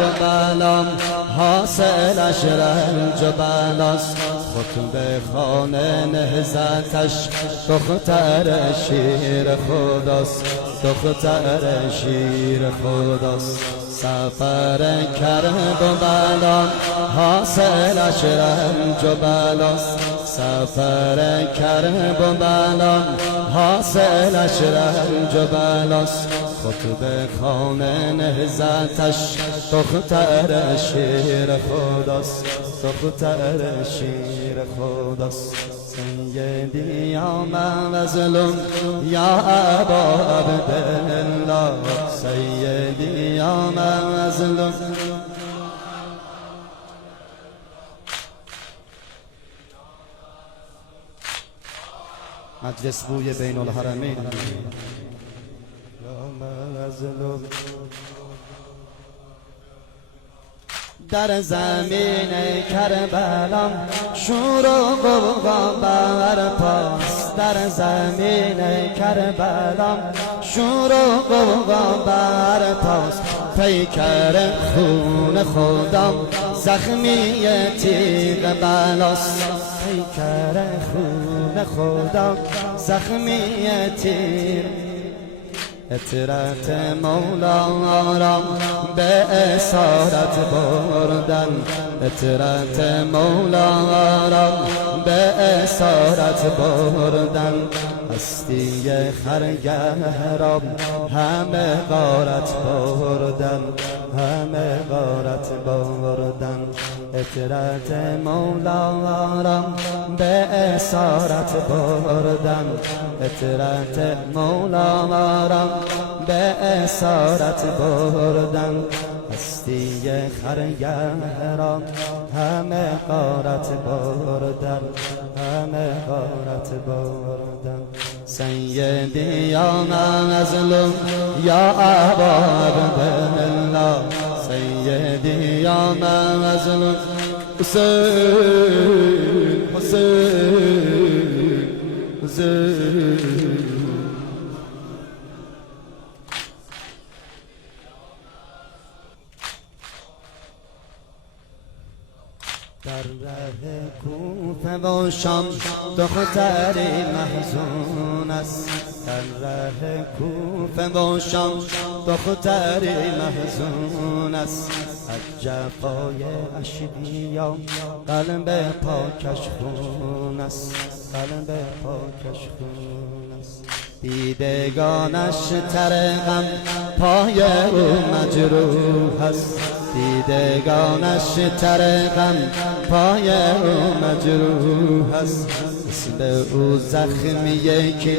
و بلام حاصلش رنج و بلاست خطبه خانه نهزتش دختر شیر خداست دختر شیر خداست سفر کرب و بلام حاصلش رنج و بلاست سفر کرب و بلام حاصلش رنج و بلاست خطبه خانه نهزتش دختر شیر خداست دختر شیر خداست سیدی یا مظلوم یا ابا عبدالله سیدی یا مظلوم مجلس بوی بین الحرمین در زمین کربلا شور و غوغا برپاست در زمین کربلا شور و غوغا برپاست پیکر خون خدا زخمی تیغ بلاست پیکر خون خدا زخمی تیغ اطرت مولا را به اسارت بردن اطرت مولا را به اسارت بردن هستی خرگه را همه غارت بردن همه غارت بردن اطرت مولا را به اسارت بردن اطرت مولا را به اسارت بردن هستی خرگه را همه غارت بردن همه غارت بردن سیدی یا مظلوم یا ابا عبدالله سیدی یا مظلوم حسین حسین حسین در ره کوفه و شام دختری محزون است در ره کوفه و شام دختری محزون است از جفای اشبیا قلب پاکش خون است قلب پاکش خون است دیدگانش ترغم پای او مجروح است دیدگانش ترغم پای او مجروح است اسم او زخمیه که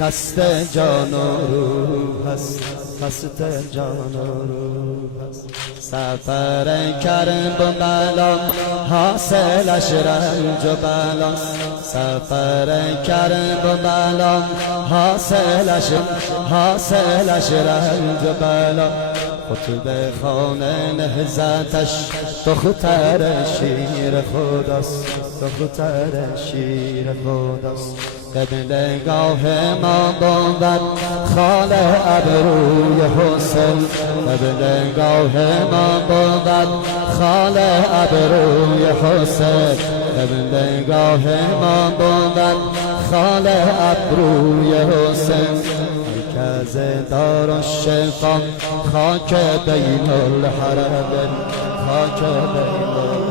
خسته جان و روح است خسته جان و روح است سفر کرب و بلا حاصلش رنج و بلاست سفر کرب و بلا حاصلش رنج و بلا خطبه خانه نهزتش دختر شیر خداست دختر شیر خداست قبلگاه ما بود خال ابروی حسین قبلگاه ما بود خال ابروی حسین قبلگاه ما بود خال ابروی حسین مرکز دارالشفا خاک بین الحرمین خاک بین